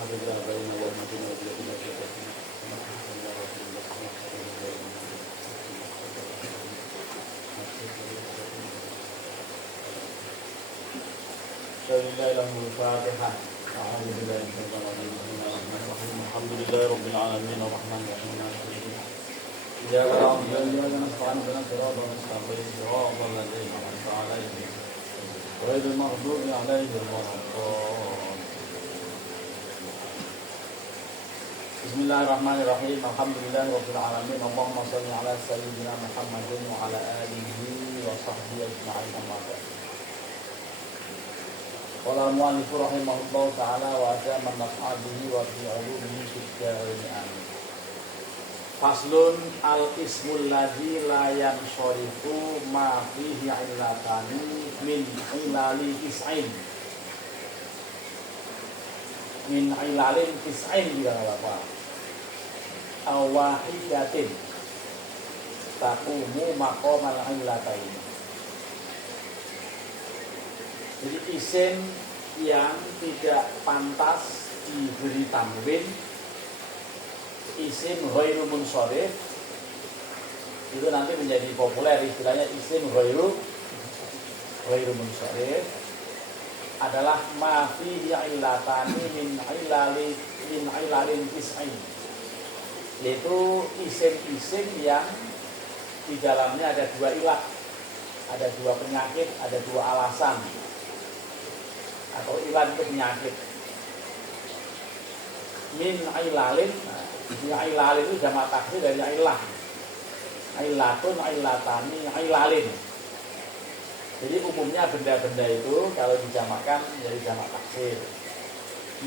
حبيبنا بين والمدينة والذين كفروا لله له الفاتحة. أعوذ بالله من الشيطان الرجيم. بسم الله الرحمن الرحيم. الحمد لله رب العالمين الرحمن الرحيم مالك يوم الدين. إياك نعبد وإياك نستعين اهدنا الصراط المستقيم صراط الذين أنعمت عليهم غير المغضوب عليهم ولا الضالين. بسم الله الرحمن الرحيم. الحمد لله رب العالمين. اللهم صل على سيدنا محمد وعلى آله وصحبه أجمعين. أما بعد. Qala al-mu'allif rahimahullahu ta'ala wa atama naf'abihi wa fi 'ulumihi fid dharain amin. Faslun al-ismul ladzi la yansharifu ma fihi 'illatani min 'ilali tis'in. Min 'ilalin tis'in bila apa? Aw wahidatin taqumu maqamal 'illataini. Jadi isim yang tidak pantas diberi tanwin, isim ghairu munsharif, itu nanti menjadi populer istilahnya isim ghairu munsharif adalah ma fihi illatani min ilalin tis'in, yaitu isim-isim yang di dalamnya ada dua ilah, ada dua penyakit, ada dua alasan atau ilan itu penyakit. Min ailalin, ailalin itu jamak taksir dari ailah. Ailatun, ailatani, ailalin. Jadi umumnya benda-benda itu kalau dijamakkan jadi jamak taksir.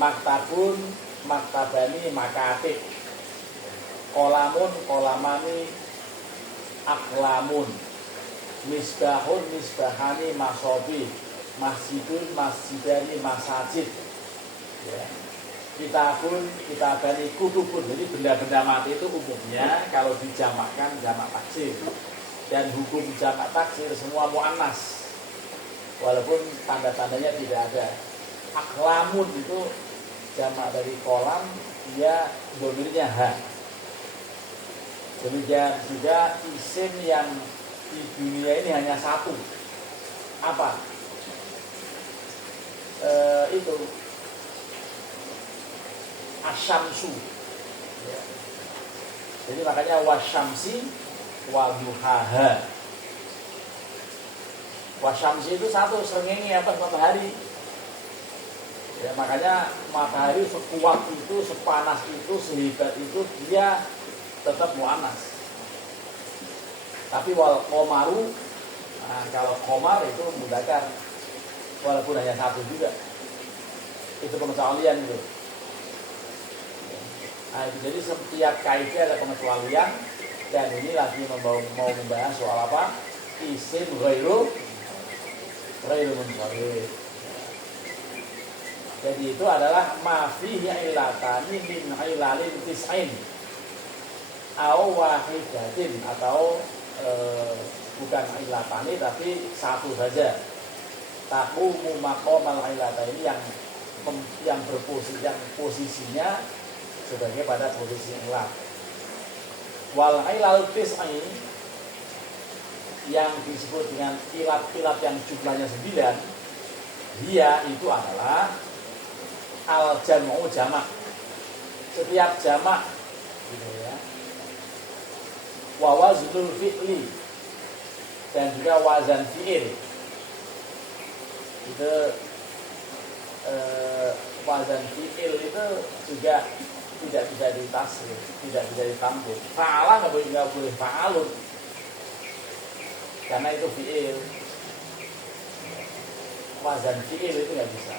Maktabun, maktabani, makatib. Kolamun, kolamani, aklamun. Misbahun, misbahani, masobi. Masjidun, masjidani, masajid, ya. Kitabun, kitabani, kutubun. Jadi benda-benda mati itu umumnya kalau dijamakkan jamak taksir. Dan hukum jamak taksir semua muannas, walaupun tanda-tandanya tidak ada. Aklamun itu jamak dari kolam, dia domirnya ha. Demikian juga isim yang di dunia ini hanya satu. Apa? Itu asyamsu, ya. Jadi makanya wasyamsi waduhaha. Wasyamsi itu satu, srengenge apa, matahari, ya. Makanya matahari sekuat itu, sepanas itu, sehebat itu, dia tetap muannas. Tapi wal qomaru, nah, kalau qomar itu mudzakkar, walaupun hanya satu juga. Itu pengecualian itu. Nah, itu jadi setiap kaidah ada pengecualian. Dan ini lagi mau membahas soal apa? Isim ghairu munsharif. Jadi itu adalah ma fihi illatani min ilalin tis'in aw wahidatin, atau bukan illatani tapi satu saja. Taqumu maqamal illataini, yang berposisi, yang posisinya sebagai pada posisi ilat. Wal ilal tis'i, yang disebut dengan ilat-ilat yang jumlahnya 9, dia itu adalah al jam'u, jamak. Setiap jamak gitu ya. Wa waznul fi'li, dan juga wazan fi'il. Itu wazan fi'il itu juga tidak bisa ditasrif, tidak bisa ditampil. Fa'ala nggak boleh fa'alun, karena itu fi'il. Wazan fi'il itu nggak bisa.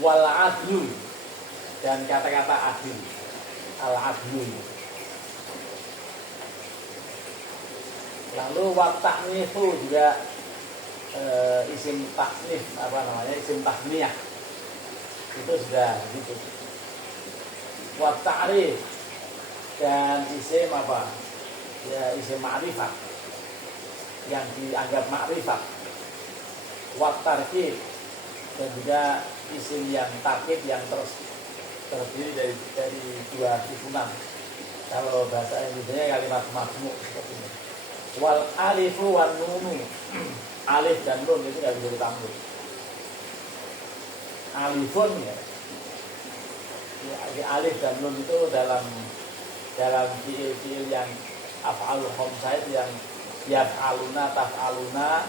Wal adlu, dan kata-kata adil, al adlu. Lalu wa ta'nifu juga isim tasnif, isim tasniyah itu sudah gitu. Wa ta'rif, dan isim apa? Ya, isim ma'rifat yang dianggap ma'rifat. Wa tarkib, dan juga isim yang takkid yang terdiri dari dua susunan. Kalau bahasa Indonesia kalimat majmu' seperti ini. Wal alifu wan nunu. Alif dan nun itu nggak bisa ditambah. Alifun ya. Alif dan nun itu dalam fiil yang af'alul khamsah itu yang yaf'aluna taf'aluna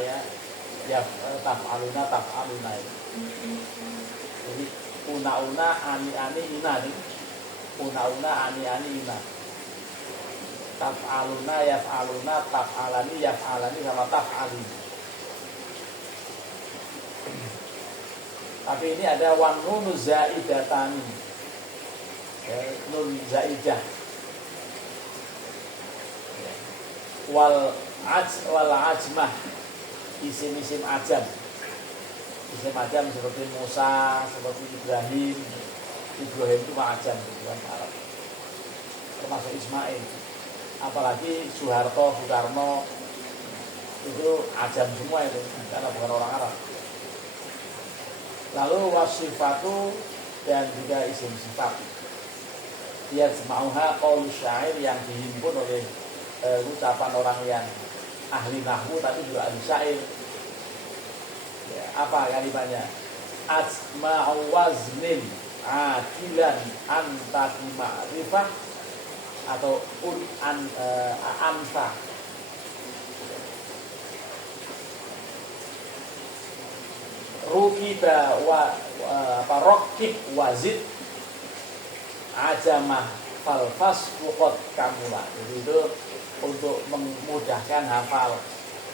ya. Taf'aluna itu. Jadi una ani ina nih. Una ani ina. Taf'aluna yaf'aluna taf'alani yaf'alani sama taf'ali. Tapi ini ada wan nunu zaidatani. Nun zaidah. Wal ajmah. Isim-isim ajam. Isim ajam seperti Musa, seperti Ibrahim. Ibrahim itu ajam, bukan Arab. Termasuk Ismail. Apalagi Soeharto, Soekarno itu ajam semua itu karena bukan orang Arab. Lalu wasifatu dan juga isim sifat. Dia semauha qaul syair yang dihimpun oleh ucapan orang yang ahli nahwu tapi juga ahli syair. Ya, apa kalimatnya? Asma'u waznin adilan anta bi ma'rifah atau anfa. Rukiba rokib wazid ajamah falfas fukot kamula. Jadi itu untuk memudahkan hafal.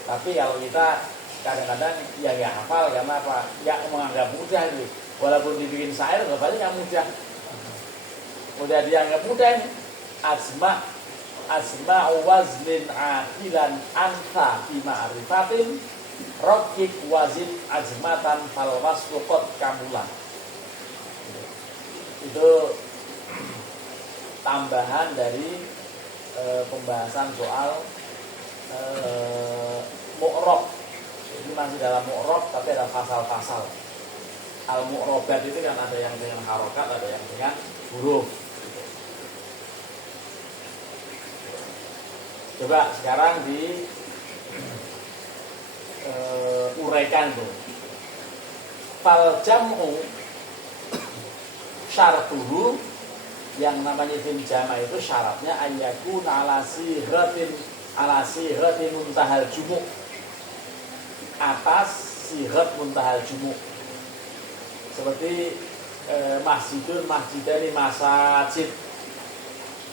Tapi kalau kita kadang-kadang ya nggak hafal karena apa? Nggak menganggap mudah itu. Walaupun dibikin syair, bapaknya nggak mudah. Mudah dianggap mudah ini. Asma waznin akilan anta bi ma'rifatin rokib wazid ajmatan fal wasfuqat kamula. Itu tambahan dari pembahasan soal mu'rab. Ini masih dalam mu'rab tapi ada pasal-pasal. Al-mu'rabat itu kan ada yang dengan harokat, ada yang dengan huruf. Coba sekarang di uraikan tuh. Fal jam'u syartuhu, yang namanya isim jama' itu syaratnya ayyakun ala sihratin muntahal jumu', atas sihrat muntahal jumu'. Seperti masjidani masajid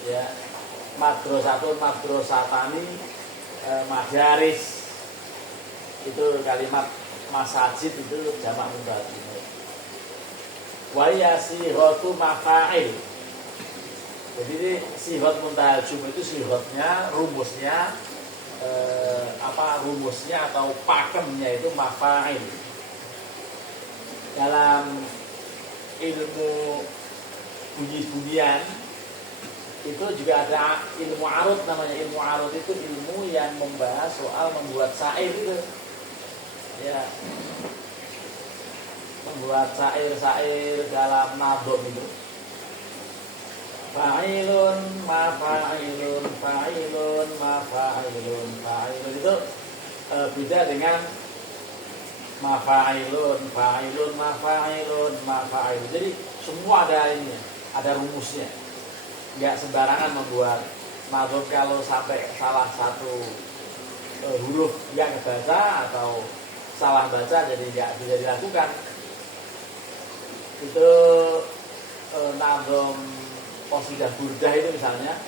ya, madrasatani madaris. Itu kalimat masajid itu jamak muntahal jumu'. Wa ya sighatu mafa'il. Jadi sihrat muntahal jumu' itu sihratnya, rumusnya rumusnya atau pakemnya itu mafa'il. Dalam ilmu bunyi-bunyian itu juga ada ilmu arud, namanya ilmu arud itu ilmu yang membahas soal membuat syair itu ya, membuat syair dalam nadhom itu. Fa'ilun mafa'ilun fa'ilun mafa'ilun fa'ilun itu beda dengan mafa'ilun fa'ilun mafa'ilun mafa'ilun. Jadi semua ada ini, ada rumusnya. Enggak sembarangan membuat nadhom. Kalau sampai salah satu huruf enggak kebaca atau salah baca jadi enggak bisa dilakukan. Itu nadhom qasidah burdah itu misalnya,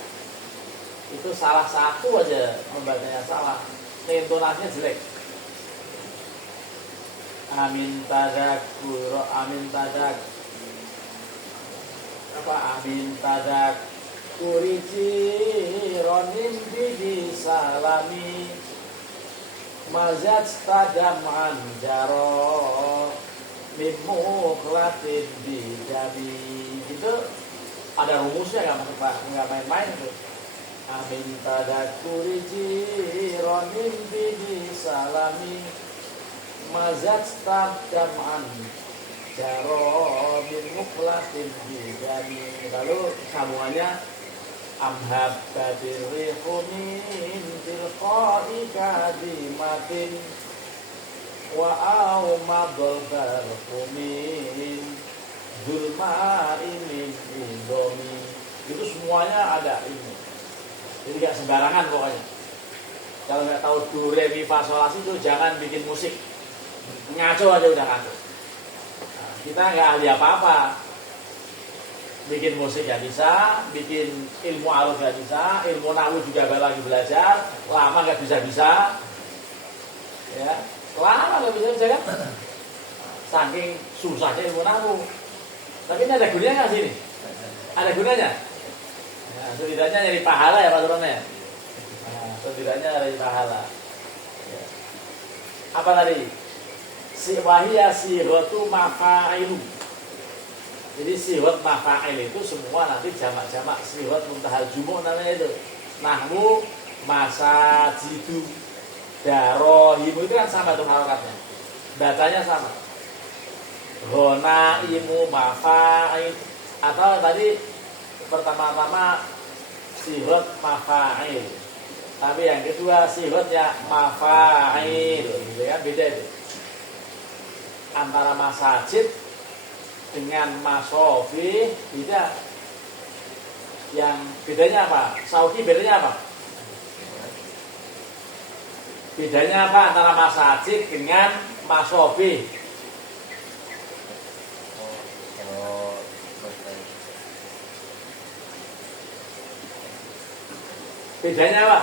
itu salah satu aja membacanya salah, intonasinya jelek. Amin tadak kuriji ronim bidi salami mazat tadam anjaro mimu kelatin bijabi. Itu ada rumusnya, nggak main-main tuh. Amin tadak kuriji ronim bidi salami mazat stab jam'an jaro min mukhlasin bidani. Lalu sambungannya amhab badirihu min tilqa'i kadimatin wa aumadul barqu min zulma'i min indomi. Itu semuanya ada ini. Jadi gak sembarangan pokoknya. Kalau nggak tahu do re mi fa sol la si itu jangan bikin musik. Ngaco aja udah ngaco. Nah, kita nggak ahli apa-apa. Bikin musik ya bisa, bikin ilmu aruf ya bisa, ilmu nahwu juga lagi belajar, lama nggak bisa-bisa. Ya, lama nggak bisa kan? Saking susahnya ilmu nahwu. Tapi ini ada gunanya nggak sini? Ada gunanya? Nah, setidaknya nyari pahala ya Pak Turone. Setidaknya dari pahala. Ya. Apa tadi? Wahia sihwatu mafailu. Jadi sihwat mafail itu semua nanti jamak-jamak sihwat muntahal jumu' namanya itu. Nahwu masajidu darohimu itu kan sama tuh harokatnya. Bacanya sama. Ghonaimu mafail. Atau tadi pertama-tama sihwat mafail. Tapi yang kedua sihwatnya mafail, gitu kan, beda itu. Antara masajid dengan masofi beda. Yang bedanya apa? Sauki bedanya apa? Bedanya apa antara masajid dengan masofi? Bedanya apa?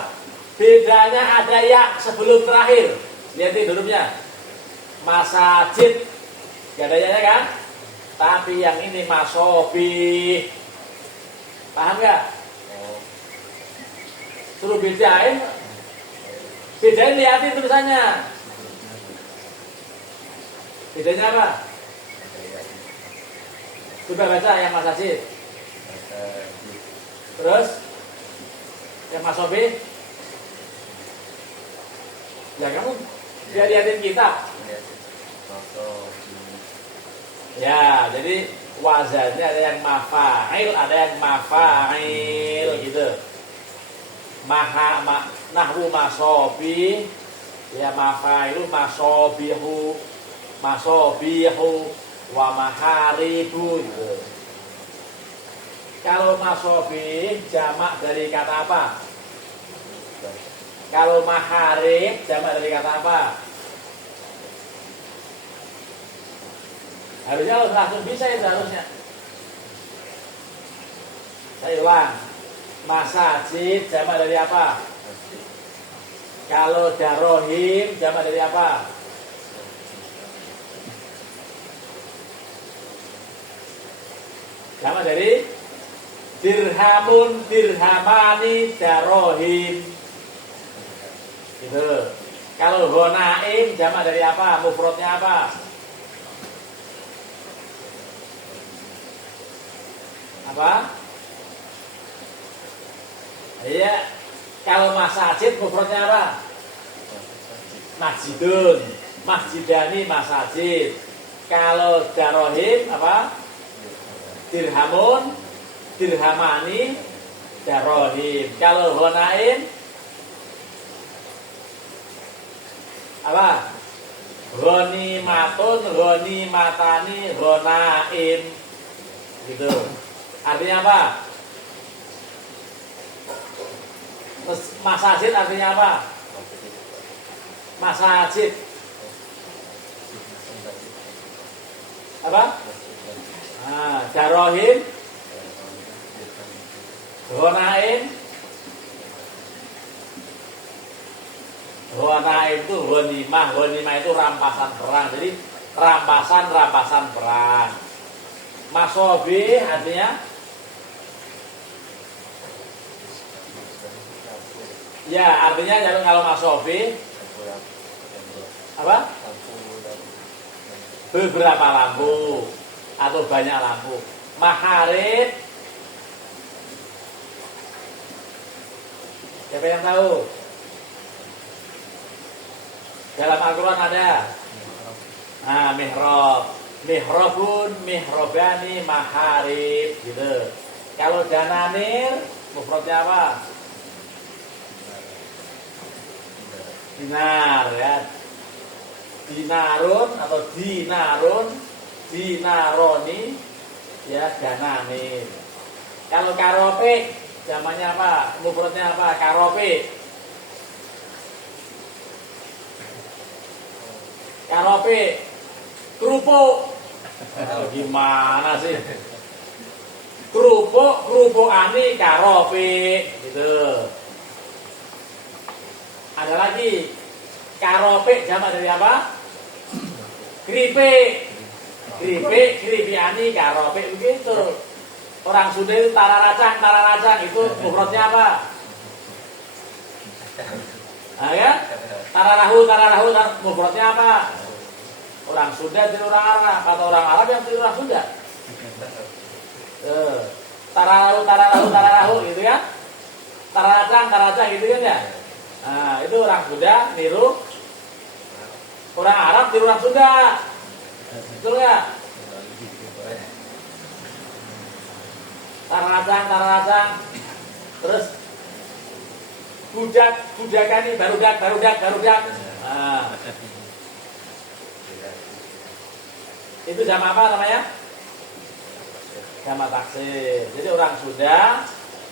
Bedanya ada ya sebelum terakhir. Lihat ini hurufnya. Masajid. Gak ada ya kan? Tapi yang ini masobi. Paham gak? Suruh bedain. Bedain lihatin tulisannya. Bedanya apa? Coba baca yang masajid. Terus yang masobi. Ya kamu biar lihatin kitab. Ya, jadi wazannya ada yang mafail, ada yang mafail gitu. Nahwu masobi, ya mafailu masobihu, wa maharibu gitu. Kalau masobi jamak dari kata apa? Kalau maharib jamak dari kata apa? Harusnya langsung bisa ya seharusnya. Saya ulang. Masajid jamak dari apa? Kalau darohim jamak dari apa? Jamak dari dirhamun, dirhamani, darohim. Gitu. Kalau ghonaim jamak dari apa? Mufradnya apa? Apa? Iya. Kalau masajid mufradnya apa? Masjidun, masjidani, masajid. Kalau darohim apa? Dirhamun, dirhamani, darohim. Kalau ghonaim apa? Ghanimatun, ghanimatani, ghonaim. Gitu. Artinya apa? Masajid artinya apa? Masajid. Apa? Nah, darohim, ghonaim. Ghonaim itu ghanimah. Ghanimah itu rampasan perang. Jadi rampasan perang. Masobi artinya ya, artinya kalau masobi apa? Beberapa lampu atau banyak lampu. Maharib, siapa yang tahu? Dalam Al-Quran ada Nah, mihrab. Mihrabun, mihrabani, maharib gitu. Kalau dananir mufradnya apa? Dinar ya. Dinarun atau dinarun, dinaroni ya dananir. Kalau karope zamannya apa? Mufradnya apa? Karope. Karope kerupuk. Gimana sih? Kerupukane karope gitu. Ada lagi karope jamak dari apa? Keripik. Keripiani karope begitu. Orang Sunda itu tararacang itu mufradnya apa? Nah, ya? Tararahu mufradnya apa? Orang Sunda jadi orang Arab atau orang Arab yang jadi orang Sunda. Tararahu gitu ya. Tararacang gitu kan ya. Nah, itu orang Sunda niru orang Arab niru orang Sunda. Betul ya? Tararacang. Terus budakan ini barudak. Nah. Itu jamak apa namanya? Jamak taksir. Jadi orang Sunda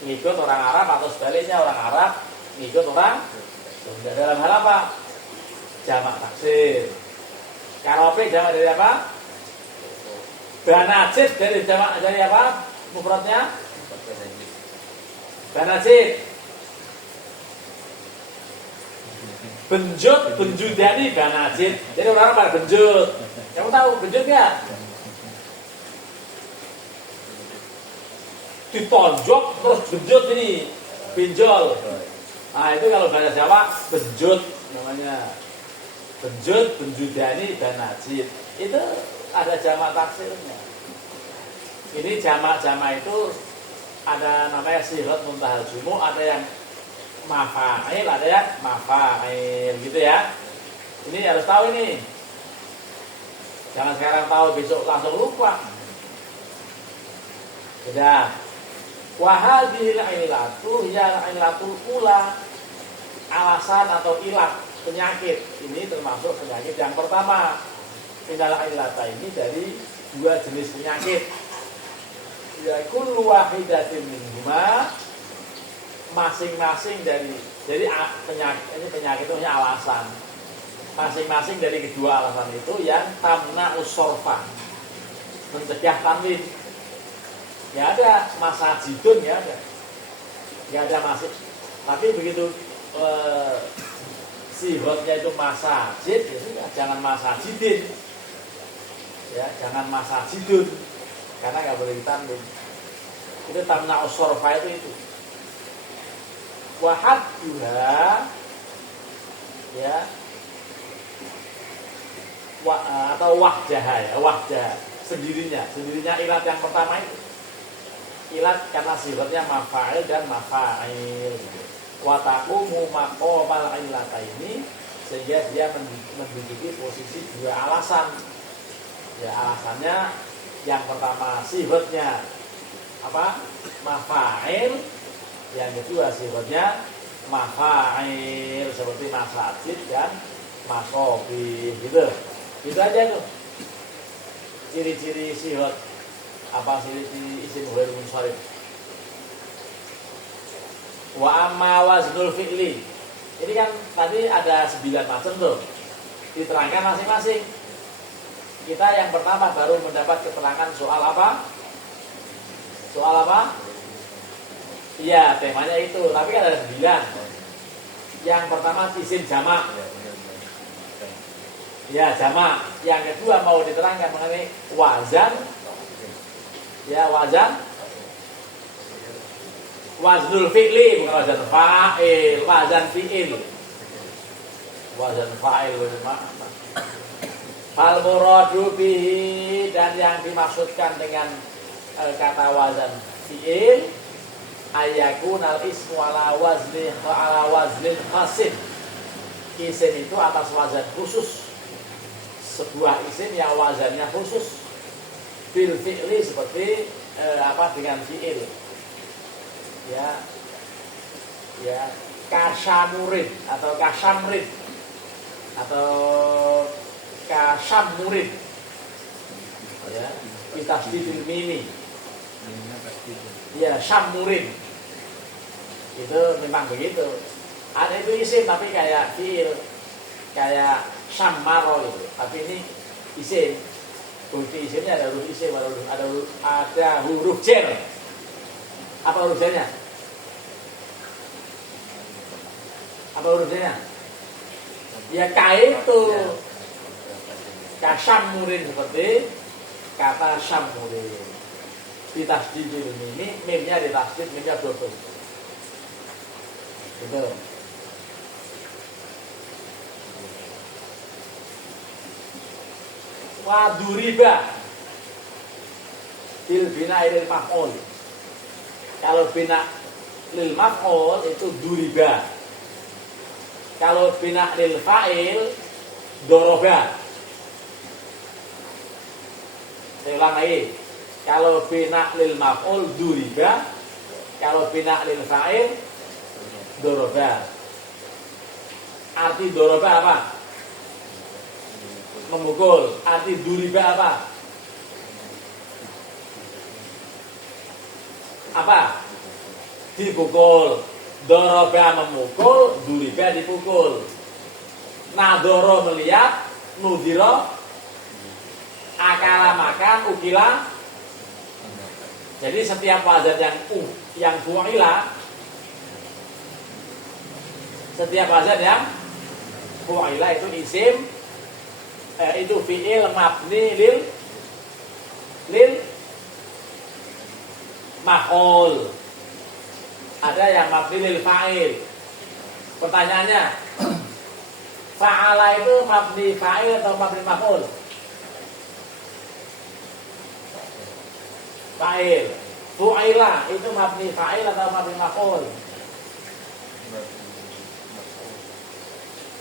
ngikut orang Arab atau sebaliknya orang Arab ngikut orang Sunda dalam hal apa? Jamak taksir. Karope jamak dari apa? Banajid dari apa? Mufradnya? Banajid. Benjudani banajid. Jadi orang pada benjut. Kamu tahu benjut nggak? Ditonjok terus benjut ini, pinjol. Nah itu kalau bahasa Jawa benjut namanya. Benjudani banajid. Itu ada jamak taksirnya. Ini jamak itu ada namanya sihrat muntahal jumu, ada yang mafail, ada yang mafail gitu ya. Ini harus tahu ini. Jangan sekarang tahu besok langsung lupa. Sudah. Wahadhil ilatu ya ilatul ula, alasan atau ilat penyakit. Ini termasuk penyakit yang pertama. Innal ilata ini dari dua jenis penyakit. Ya kullu wahidatin minhuma, masing-masing dari jadi penyakit itu alasan. Masing-masing dari kedua alasan itu yang tamna usorfa, mencegah tanwin. Ya ada masajidun ya ada. Ya ada masjid. Tapi begitu sihotnya itu masajid, ya jangan masajidin. Ya, jangan masajidun. Karena nggak boleh ditanwin. Itu tamna usorfa itu. Wahadduha ya atau wahdah ya, wahdah sendirinya ilat yang pertama itu ilat karena sifatnya mafail dan mafail wa taqumu maqamal ilata ini sehingga dia menduduki posisi dua alasan ya. Alasannya yang pertama sifatnya apa? Mafail, yang kedua sifatnya mafail seperti masajid dan masobi gitu. Itu aja tuh ciri-ciri sihot. Apa ciri-ciri isim ghair munsharif. Wa amma waznul fi'li. Ini kan tadi ada 9 macam tuh. Diterangkan masing-masing. Kita yang pertama baru mendapat keterangan soal apa? Soal apa? Iya, temanya itu. Tapi kan ada 9. Yang pertama isim jamak. Ya, jamak. Yang kedua mau diterangkan mengenai wazan. Ya, wazan. Waznul fi'li, bukan wazan fa'il, wazan fi'il. Wazan fa'il bermakna. Fal muradu bihi, dan yang dimaksudkan dengan kata wazan fi'il ayakunal ismu ala waznil khasin. Isim itu atas wazan khusus. sebuah isim yang wazannya khusus bil fi'li seperti dengan fi'il. Ya, kasamurid atau kasamrid atau kasamurid. Ya, bitasdidil mimi. Ya, samurid. Itu memang begitu. Ada itu isim tapi kayak fi'il, kayak samaro itu. Tapi ini isim. Bukti isimnya ada huruf isim, ada huruf jar. Apa huruf jarnya? Apa huruf jarnya? Ya itu. Kasamurid seperti kata samurid. Ditasdidil ini, mimnya ditasdid, mimnya double. Gitu. Wa duriba bil bina lil maf'ul. Kalau bina lil maf'ul itu duriba. Kalau bina lil fa'il doroba. Saya ulang lagi. Kalau bina lil maf'ul duriba, kalau bina lil fa'il doroba. Arti doroba apa? Memukul. Arti duriba apa? Apa? Dipukul. Doroba memukul, duriba dipukul. Nadoro melihat, nudiro akala makan, ukila. Jadi setiap wazan yang fu'ila, setiap wazan yang fu'ila itu isim, itu fi'il mabni lil maf'ul. Ada yang mabni lil fa'il. Pertanyaannya, fa'ala itu mabni fa'il atau mabni maf'ul? Fa'il. Fu'ila itu mabni fa'il atau mabni maf'ul?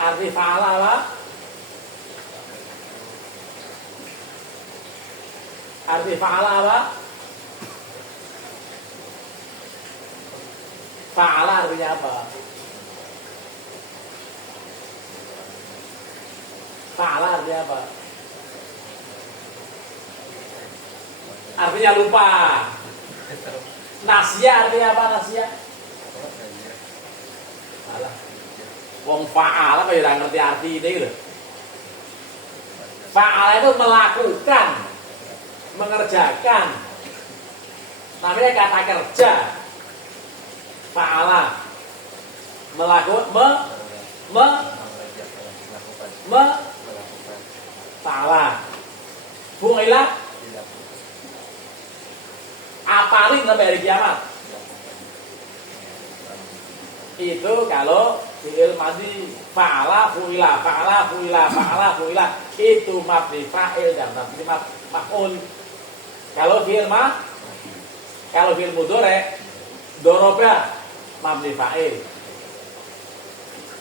Arti fa'ala apa? Arti fa'ala apa? Fa'ala artinya apa? Fa'ala artinya apa? Artinya lupa. Nasya artinya apa nasya? Alah. Wong fa'ala kok ora ngerti arti ini lho. Fa'ala itu melakukan, mengerjakan. Namanya kata kerja. Fa'ala melakukan fa'ala. Fu'ila apalin sampai hari kiamat. Itu kalau fi'il madhi fa'ala fu'ila fa'ala fu'ila fa'ala fu'ila itu mabni fa'il dan mabni maf'ul. Kalau fi'il mudhari' doroba mabni fa'il.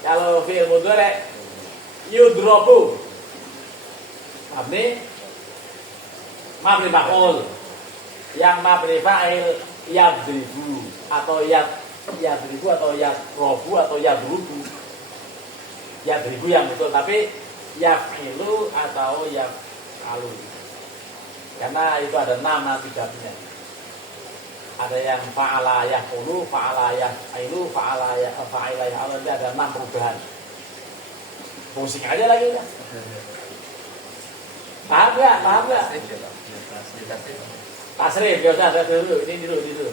Kalau fi'il mudhari' yudrobu mabni maf'ul. Yang mabni fa'il yadribu atau yadribu atau yadrobu atau yadrubu. Yadribu yang betul, tapi yaf'ilu atau yaf'alu. Karena itu ada 6 nanti jawabnya. Ada yang fa'ala yaf'ulu, fa'ala yaf'ilu, fa'ala fa'ila yaf'alu, nanti ada 6 perubahan. Musik aja lagi ya. Paham enggak? Tasrif, biasa ada dulu, ini dulu.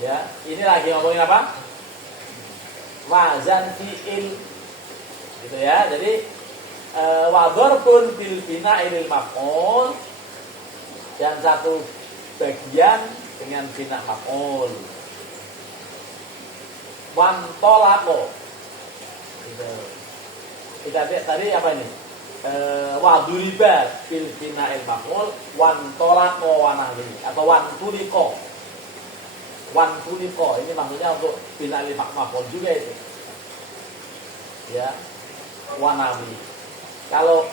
Ya, ini lagi ngomongin apa? Wazan fi'il. Gitu ya. Jadi wa dharbun bil bina'i lil maf'ul. Yang satu bagian dengan bina maf'ul. Wan tolako. Gitu. Kita lihat tadi apa ini? Wa duribat bil bina'il maf'ul wan tolako wanahli atau wan tuliko. Wan tuliko ini maksudnya untuk bina'il maf'ul juga itu. Ya. Wanahli. Kalau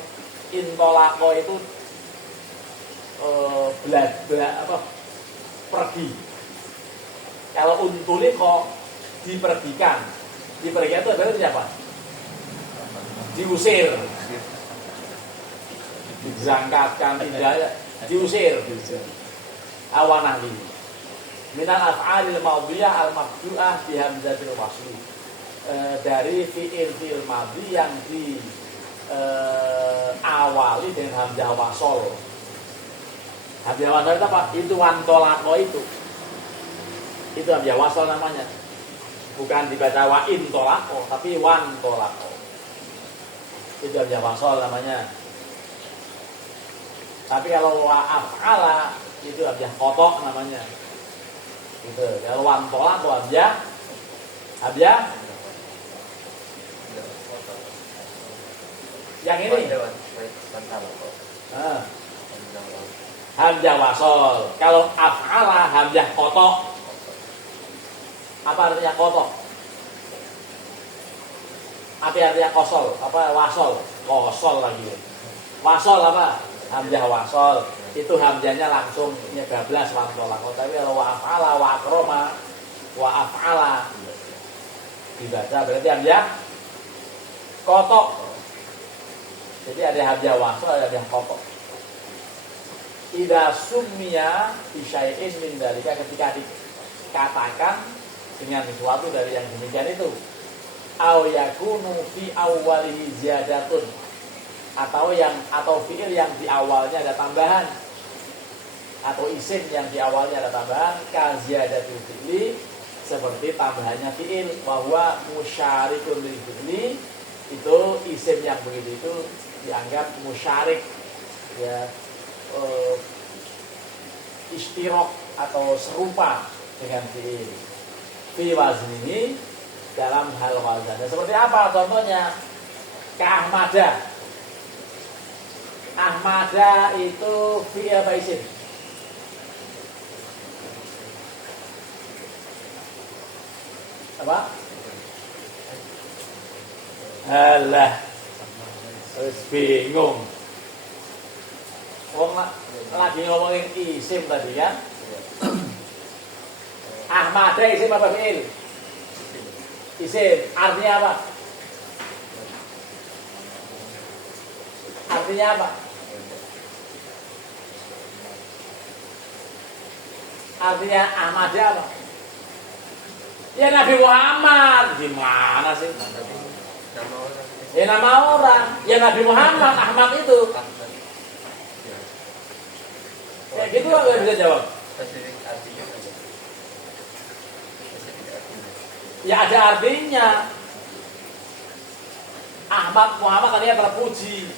intolako itu pergi. Kalau untuliko dipergikan. Dipergikan itu berarti siapa? Diusir. Dijangkatkan tidak diusir. Awanah ini. Minal af'alil maudiyah al-mabdu'ah bihamzatil wasli. Dari fi'il madhi yang di awali dengan hamzah wasol. Hamzah wasol itu apa? Itu wantolako itu. Itu hamzah wasol namanya. Bukan dibaca wa intolako, tapi wantolako. Itu hamzah wasol namanya. Tapi kalau wa af'ala itu hamzah kotok namanya. Gitu. Kalau wantolako hamzah yang ini hamzah wasol. Kalau af'ala hamzah kotok. Apa artinya kotok? Apa artinya kosol? Apa wasol? Kosol lagi. Wasol apa? Hamzah wasol. Itu hamzahnya langsung bablas wantolako. Tapi kalau wa af'ala wa akroma wa af'ala dibaca berarti hamzah kotok. Jadi ada hamzah wasol, ada hamzah kotok. Idza summiya bi syai'in min dzalika, ketika dikatakan dengan sesuatu dari yang demikian itu, aw yakunu fi awwalihi ziyadatun, atau fi'il yang di awalnya ada tambahan, atau isim yang di awalnya ada tambahan, ka ziyadatul fi'li, seperti tambahannya fi'il, bahwa musyarikun lil fi'li, itu isim yang begitu itu dianggap musyarik, ya, istirok atau serupa dengan fi'il fi waznihi, dalam hal wazannya. Seperti apa contohnya? Ka Ahmada. Ahmada itu fi'il apa isim? Apa? Alah, terus bingung. Wong lagi ngomongin isim tadi kan? Ahmada isim apa fi'il? Isim. Artinya apa? Artinya apa? Artinya Ahmada apa? Ya Nabi Muhammad. Gimana sih? Ya nama orang. Ya Nabi Muhammad. Ahmad itu. Ya gitu lah gak bisa jawab. Ya ada artinya. Ahmad Muhammad artinya terpuji.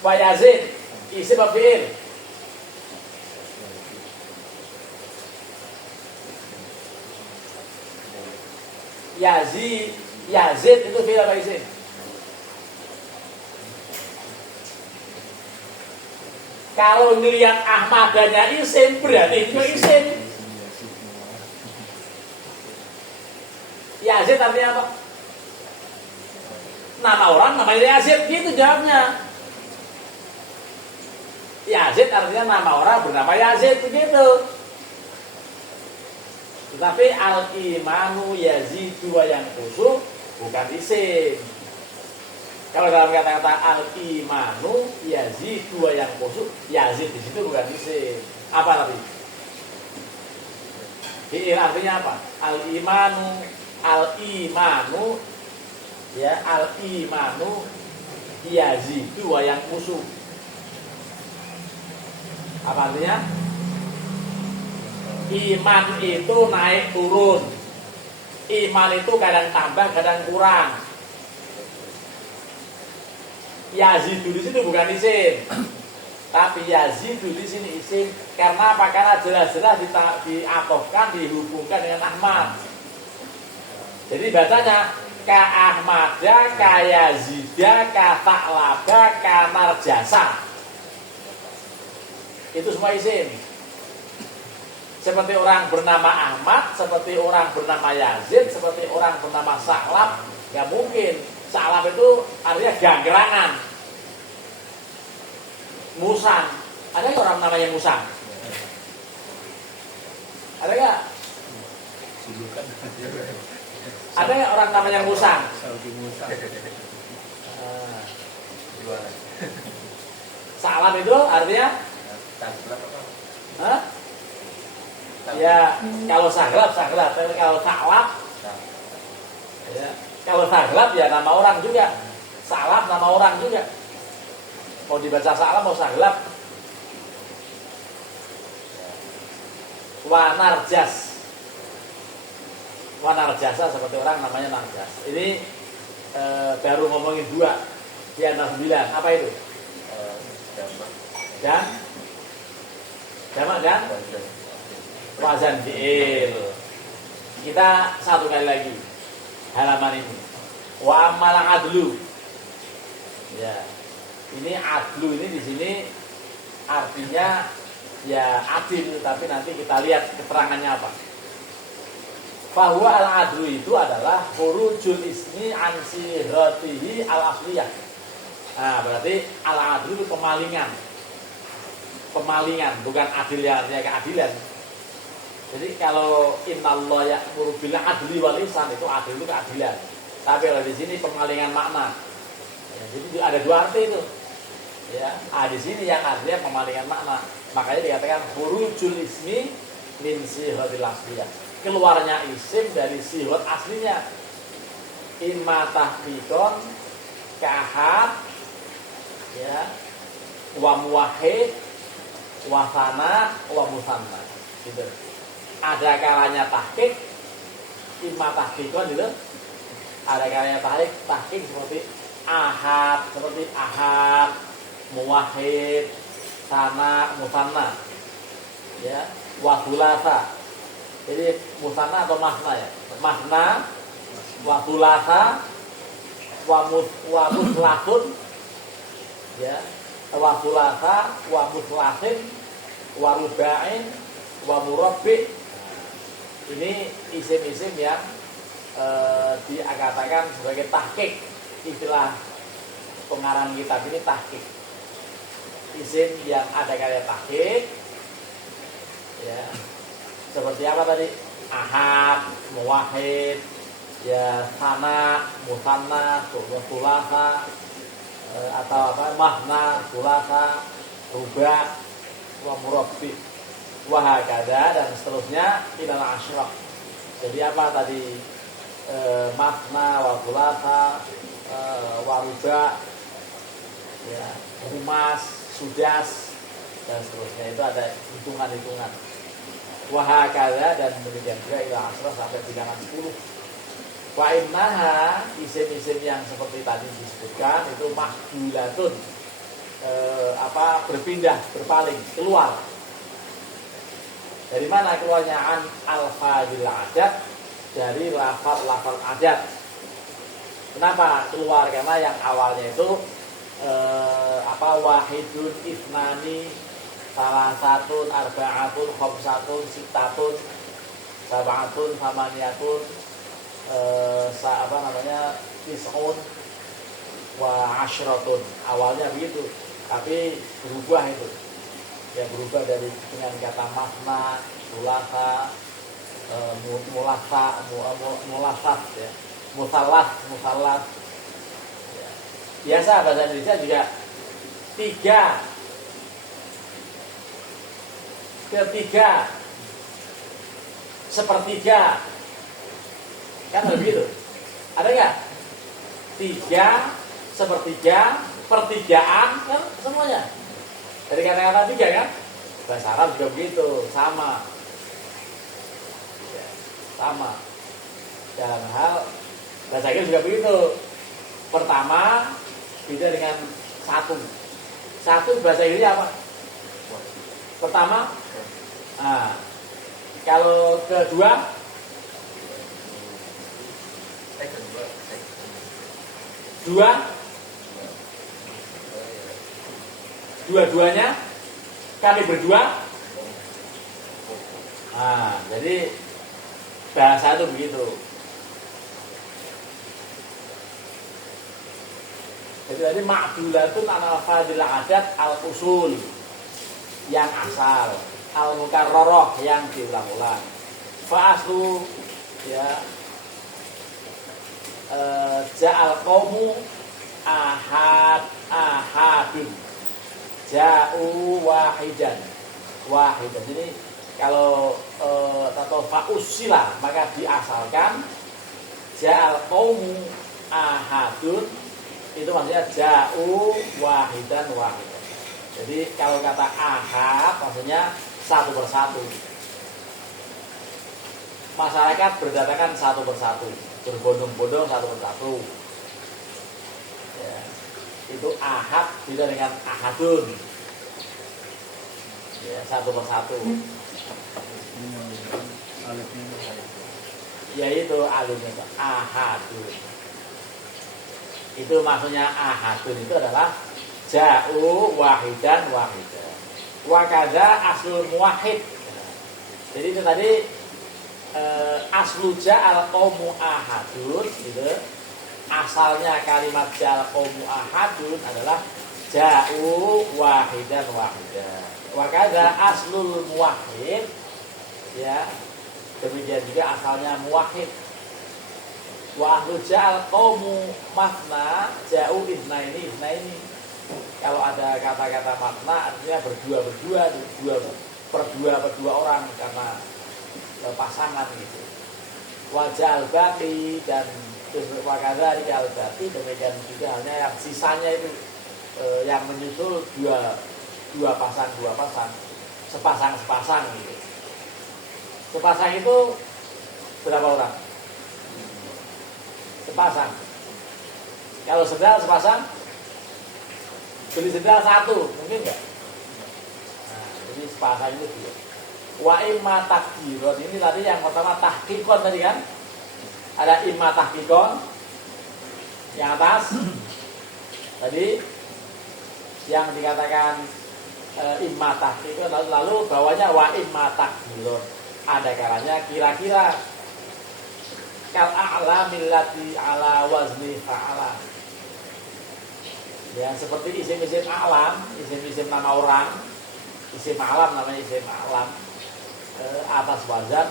Wa Yazid isim apa fi'il? Yazid itu fi'il apa isim? Kalau ngelihat Ahmadanya isim, berarti itu isim. Yazid artinya apa? Nama orang namanya Yazid, gitu jawabnya. Yazid artinya nama orang bernama Yazid, begitu. Tetapi al-imanu yazidu wa yanqusu bukan isim. Kalau dalam kata-kata al-imanu yazidu wa yanqusu, yazid di situ bukan isim. Apa tadi? Fi'il artinya apa? Al-imanu ya, al-imanu yazidu wa yanqusu. Apa artinya? Iman itu naik turun. Iman itu kadang tambah, kadang kurang. Yazidu di situ bukan isim, tapi yazidu di sini isim. Karena apa? Karena jelas-jelas diatofkan, dihubungkan dengan Ahmad. Jadi bacanya ka Ahmada, ka Yazida, ka Ta'laba, ka Narjasa. Itu semua isim. Seperti orang bernama Ahmad, seperti orang bernama Yazid, seperti orang bernama Sa'lab. Gak mungkin Salap itu artinya ganggerangan. Musang. Ada nggak orang namanya musang? Ada nggak? Ada nggak orang namanya musang? Salap itu artinya? Hah? Ya, kalau saglap. Tapi kalau salap, ya, kalau saglap ya nama orang juga. Salap nama orang juga. Mau dibaca salap mau saglap. Wanarjas. Wanarjasa seperti orang namanya narjas. Ini baru ngomongin 2 di antara 9. Apa itu? Jamak dan wazan fi'il. Kita satu kali lagi halaman ini. Wa amal adlu. Ya. Ini adlu ini di sini artinya ya adil, tapi nanti kita lihat keterangannya apa. Bahwa al-adlu itu adalah khurujul ismi an sighatihi al-asliyah. Nah, berarti al-adlu itu pemalingan. Pemalingan, bukan adil yang artinya keadilan. Jadi kalau innallaha ya'muru bil adli wal ihsan itu adil itu keadilan. Tapi kalau di sini pemalingan makna. Ya, jadi ada 2 arti itu. Ya, di sini yang artinya pemalingan makna. Makanya dikatakan khurujul ismi min sighatil asliyah. Keluarnya isim dari sighat aslinya. Imma tahqiqon kahad ya wa muwahhid wa sana wa musanna. Gitu. Ada kalanya tahqiq, imma tahqiqon gitu. Ada kalanya tahqiq seperti ahad, muwahhid, sana, musanna. Ya, wa thulatha. Jadi musanna atau mahna ya? Mahna, wa thulatha, wa muslathun, ya, wa thulatha, wa muslathin, wa ruba'in, wa murabbi. Ini isim-isim yang dikatakan sebagai tahqiq. Istilah pengarang kitab ini tahqiq. Isim yang ada kata tahqiq, ya. Seperti apa tadi? Ahad, muwahhid, ya sana, musanna, thulatha, atau apa? Mahna, thulatha, ruba, wa murabbi, wa hakadha dan seterusnya ilal asyraf. Jadi apa tadi? Mahna, wa thulatha, wa ruba, ya, rumas, sudas dan seterusnya. Itu ada hitungan-hitungan. Wahakala dan demikian juga ila asra sampai bilangan 10. Wa innaha isim-isim yang seperti tadi disebutkan itu mahdulatun, berpindah, berpaling, keluar. Dari mana keluarnya? An al-fadil adat, dari lafal-lafal adat. Kenapa keluar? Karena yang awalnya itu wahidun, ifnani, salasatun, arba'atun, khamsatun, sittatun, sab'atun, samaniyatun, tis'un, wa ashratun. Awalnya begitu, tapi berubah itu. Ya berubah dari dengan kata mahna, thulatha, mulasat, ya, musallas. Ya. Biasa bahasa Indonesia juga 3 ketiga, sepertiga, kan begitu. Ada nggak? 3, sepertiga, pertigaan, kan semuanya. Dari kata-kata 3 kan? Bahasa Arab juga begitu, sama. Ya, sama. Dalam hal bahasa Inggris juga begitu. Pertama beda dengan 1. 1 bahasa Inggris apa? Pertama. Nah, kalau kedua, dua-duanya, kami berdua. Nah, jadi bahasa itu begitu. Jadi tadi ma'dulatun an al-fadil adat al-usul yang asal, al-mukarrarah yang diulang-ulang. Fa aslu ya ja'al qaumu ahadun ja'u wahidan. Jadi kalau atau fa'usila maka diasalkan ja'al qaumu ahadun, itu maksudnya ja'u wahidan. Jadi kalau kata ahad maksudnya satu persatu. Masyarakat berdatangan satu persatu, berbondong-bondong satu persatu. Ya. Itu ahad beda dengan ahadun. Ya, satu persatu. Yaitu alifnya ahadun. Itu maksudnya ahadun itu adalah ja'u wahidan. Wakada aslul muwahhid. Jadi itu tadi aslu ja'al qaumu ahadun gitu. Asalnya kalimat ja'al qaumu ahadun adalah ja'u wahidan. Wakada aslul muwahhid ya. Demikian juga asalnya muwahhid. Wa ahlu ja'al qaumu masna ja'u itsnaini. Kalau ada kata-kata masna artinya berdua orang karena pasangan gitu. Wa ja'al baqi dan wakadha al baqi, demikian juga halnya yang sisanya itu yang menyusul dua pasang, sepasang gitu. Sepasang itu berapa orang? Sepasang. Kalau sendal sepasang, beli sendal satu, mungkin enggak? Nah, jadi sepasang itu dia. Wa imma takdiron, ini tadi yang pertama tahqiqon tadi kan? Ada imma tahqiqon yang atas. Tadi yang dikatakan imma tahqiqon, lalu bawahnya wa imma takdiron. Ada kalanya kira-kira kal a'lamil lati ala wazni fa'ala. Ya, seperti isim-isim a'lam, isim-isim nama orang, isim a'lam namanya isim a'lam atas wazan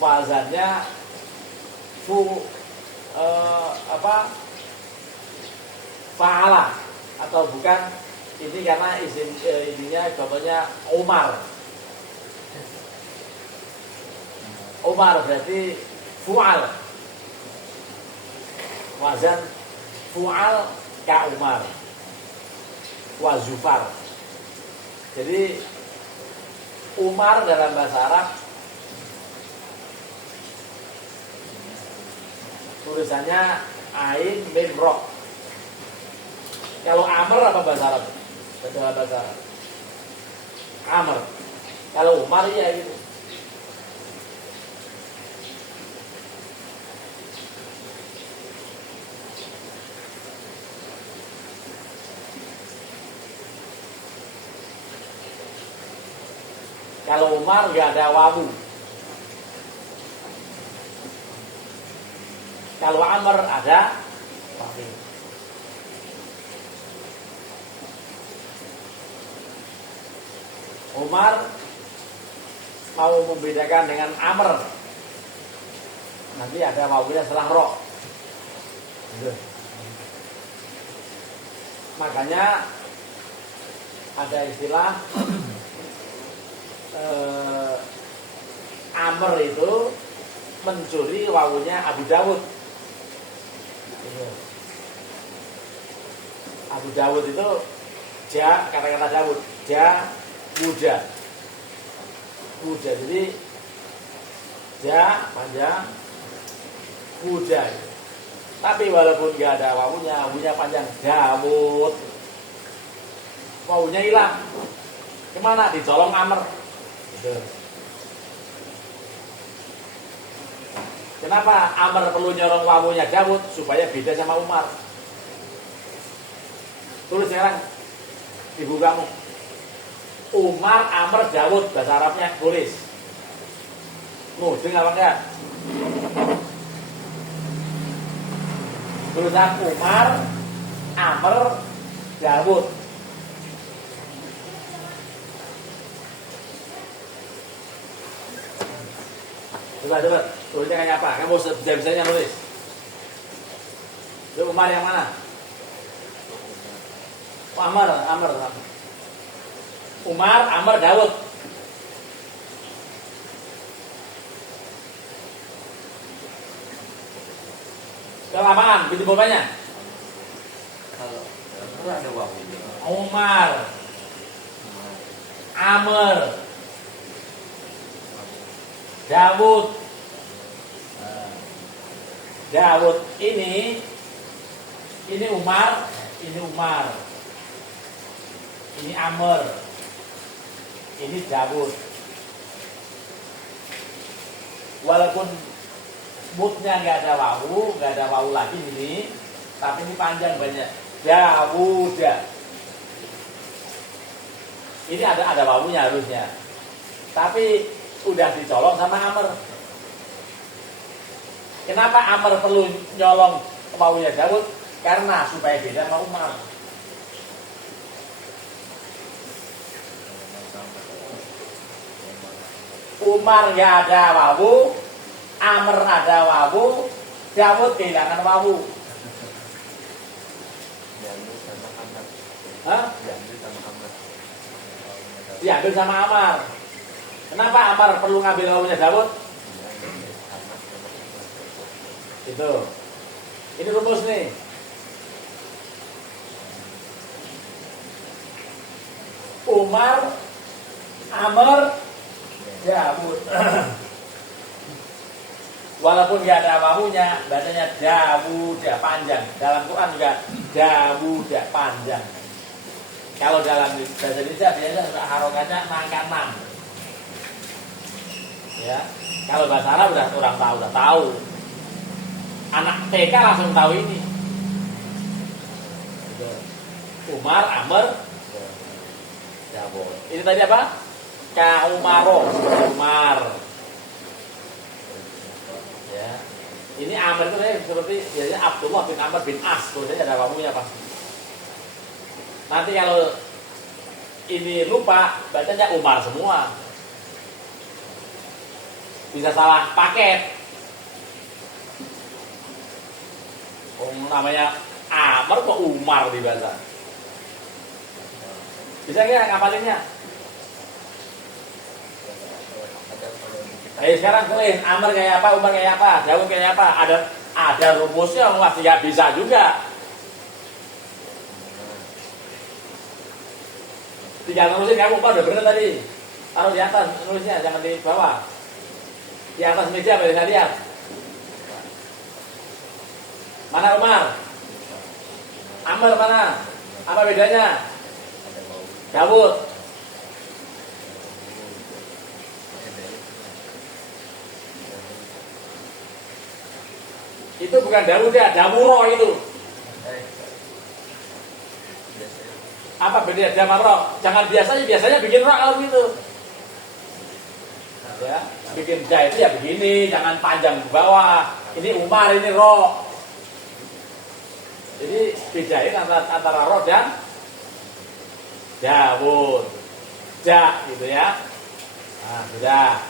wazannya fa'ala atau bukan. Ini karena isim ininya contohnya Umar berarti fu'al, wazan fu'al ka Umar wa Zufar. Jadi Umar dalam bahasa Arab tulisannya ain mim ro. Kalau Amr apa bahasa Arab? Dalam bahasa Arab Amr. Kalau Umar ya gitu. Kalau Umar nggak ada wawu. Kalau Amr ada wawu. Umar mau membedakan dengan Amr, nanti ada wawunya setelah ro. Makanya ada istilah Amr itu mencuri wawunya Abu Dawud. Abu Dawud itu kata-kata Dawud, muda. Jadi panjang, muda. Tapi walaupun nggak ada wawunya panjang, Dawud. Wawunya hilang. Kemana? Dicolong Amr. Kenapa Amr perlu nyorong wawunya Dawud? Supaya beda sama Umar. Tulis sekarang ibu kamu. Umar, Amr, Dawud, bahasa Arabnya tulis. Mudeng apa enggak? Tulisan Umar, Amr, Dawud. Coba, tulisnya kayak apa? Kamu bisa-bisanya nulis. Itu Umar yang mana? Oh, Amr. Umar, Amr, Dawud. Ke lapangan, pintu bapaknya. Kalau ada wawu. Umar, Amr, Dawud. Dawud ini Umar, ini Amr, ini Dawud. Walaupun mutnya nggak ada wawu lagi ini, tapi ini panjang banyak. Dawud. Ini ada wawunya harusnya, tapi udah dicolong sama Amr. Kenapa Amr perlu nyolong wawunya Dawud? Karena supaya beda sama Umar. Umar nggak ada wawu, Amr ada wawu, Dawud kehilangan wawu. Hah? Diambil sama Amar. Kenapa Amar perlu ngambil wawunya Dawud? Itu. Ini rumus nih. Umar, Amr, Dawud. Walaupun nggak ada wawunya, bacanya Dawud panjang. Dalam Quran juga Dawud panjang. Kalau dalam bahasa Indonesia biasanya harokatnya angka 6. Ya. Kalau bahasa Arab udah tahu. Anak TK langsung tahu ini. Umar, Amr, Dawud. Ini tadi apa? Umar. Ya. Ini Amr itu seperti biasanya Abdullah bin Amr bin As. Tulisannya ada wawunya pasti. Nanti kalau ini lupa, bacanya Umar semua. Bisa salah paket. Namanya Amr kok Umar dibaca. Bisa nggak ngapalinnya? Sekarang tulis Amr kayak apa, Umar kayak apa, Dawud kayak apa. Ada rumusnya, masih nggak bisa juga. Tinggal nulisin kamu udah bener tadi. Taruh di atas nulisnya, jangan di bawah. Di atas meja biar bisa lihat. Mana Umar? Amr mana? Apa bedanya? Dawud. Itu bukan Dawud ya, Damuro itu. Apa beda sama roh? Jangan biasanya bikin roh kalau gitu. Ya, bikin ja itu ya begini, jangan panjang ke bawah. Ini Umar, ini roh. Jadi bedain antara roh dan Dawud. Ja gitu ya. Nah, sudah.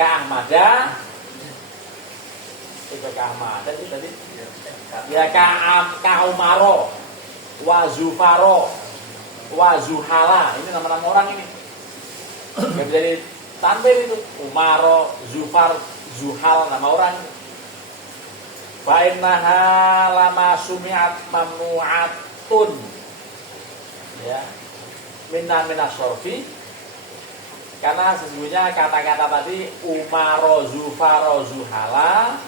Ka'ahmada. Itu Ka'ahmada itu tadi. Ya Ka'umaro. Wa Zufaro. Wa Zuhala, ini nama-nama orang ini. Gak bisa ditampil itu. Umaro, Zufar, Zuhal, nama orang. Fa'innaha lama sumi'at mamnu'atun. Ya. Minna sorfi. Karena sesungguhnya kata-kata tadi Umaro, Zufaro, Zuhala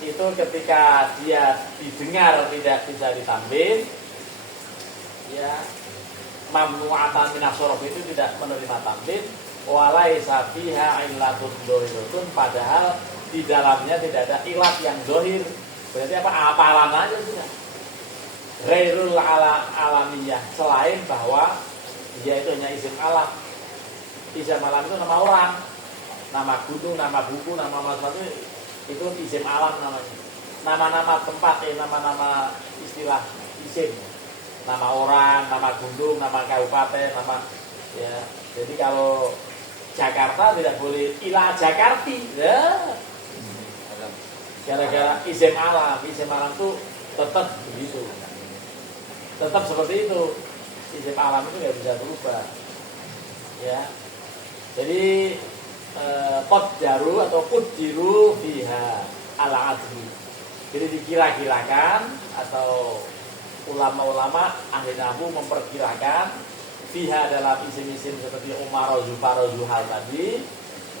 itu ketika dia didengar tidak bisa ditampil, ya, mamnu'atan minas sorof itu tidak menerima tampil. Walaisa fiha illatun dohiratun, padahal di dalamnya tidak ada ilat yang dohir. Berarti apa? Apalan aja sudah. Ghairul alamiyah, selain bahwa dia itu hanya isim alam. Isim alam itu nama orang, nama gunung, nama buku, nama sesuatu, itu isim alam namanya. nama-nama tempat, nama-nama istilah isim, nama orang, nama gunung, nama kabupaten, nama ya. Jadi kalau Jakarta tidak boleh ila Jakarti, ya. Gara-gara isim alam itu tetap begitu, tetap seperti itu. Isim alam itu nggak bisa berubah, ya. Jadi qaddaru atau quddiru fiha ala adli. Jadi dikira-kirakan atau ulama-ulama ahli nahwu memperkirakan fiha dalam isim-isim seperti Umar, Zufar, Zuhal tadi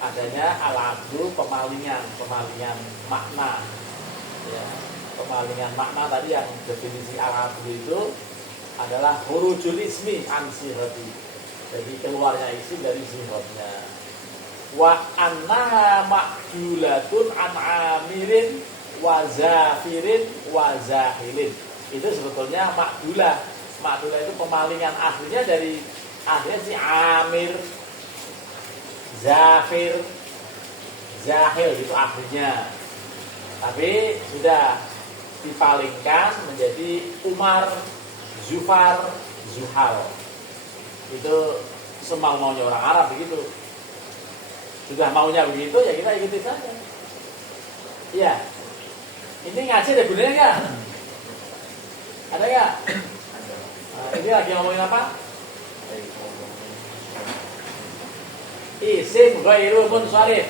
adanya ala adlu pemalingan makna. Ya, pemalingan makna tadi yang definisi ala adlu itu adalah hurujul ismi an sihati. Jadi keluarnya isim dari sihotnya. Wa annaha ma'dulatun an amirin wa zafirin wa zahilin. Itu sebetulnya makdulah. Makdulah itu pemalingan aslinya dari aslinya si Amir, Zafir, Zahil itu aslinya. Tapi sudah dipalingkan menjadi Umar, Zufar, Zuhal. Itu semau-maunya orang Arab begitu. Sudah maunya begitu ya kita ikuti saja. Iya. Ini ngaji ada gunanya enggak? Ada enggak? Nah, ini lagi ngomongin apa? Isim ghairu munsharif.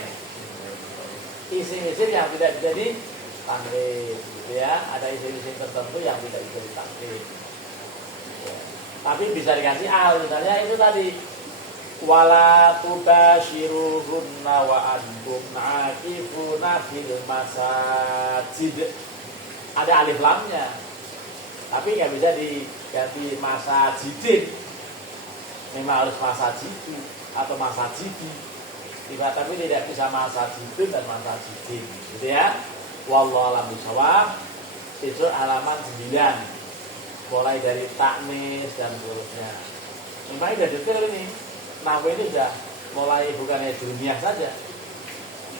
Isim-isim yang tidak jadi takrif, gitu ya. Ada isim-isim tertentu yang tidak bisa ditakrif. Ya. Tapi bisa dikasih al, misalnya itu tadi wala tubashiruhunna wa antum aqifuna fil masajid. Ada alif lamnya. Tapi nggak bisa diganti masajidin. Memang harus masajidi atau masajidi. Tapi tidak bisa masajidin dan masajidin. Gitu ya. Wallahu a'lam bishawab. Itu halaman 9. Mulai dari taknis dan seterusnya. Memang sudah detail ini. Nahwu ini sudah mulai bukannya dunia saja.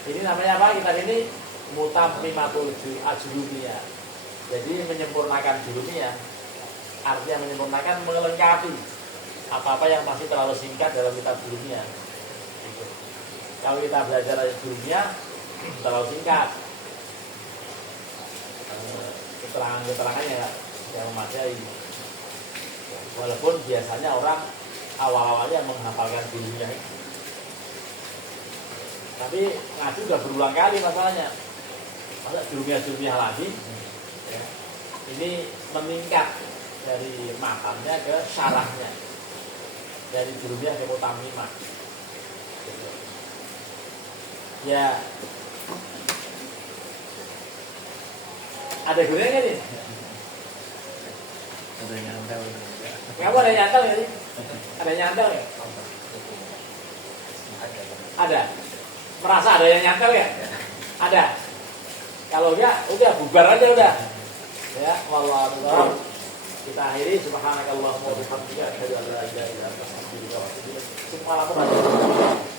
Ini namanya apa? Kita ini mutammimatul ajrumiyah. Jadi menyempurnakan jurumiyah. Artinya menyempurnakan, melengkapi apa-apa yang masih terlalu singkat dalam kitab jurumiyah. Gitu. Kalau kita belajar jurumiyah terlalu singkat. Keterangan-keterangannya yang memadai. Walaupun biasanya orang awal-awalnya menghafalkan jurumiyah itu. Tapi ngaji sudah berulang kali masalahnya. Masa jurumiyah lagi? Ya. Ini meningkat dari makamnya ke syarahnya. Dari jurumiyah ke mutammimah. Gitu. Ya. Ada gunanya nih? Ada yang nyantel. Kamu ada nyantel nggak sih? Ada nyantel ya? Ada. Merasa ada yang nyantel ya? Ada. Kalau enggak, udah bubar aja udah. Ya, wallahu a'lam. Kita akhiri subhanakallahumma wa bihamdika asyhadu an la ilaha illa anta astaghfiruka wa atubu ilaik. Subhanallah.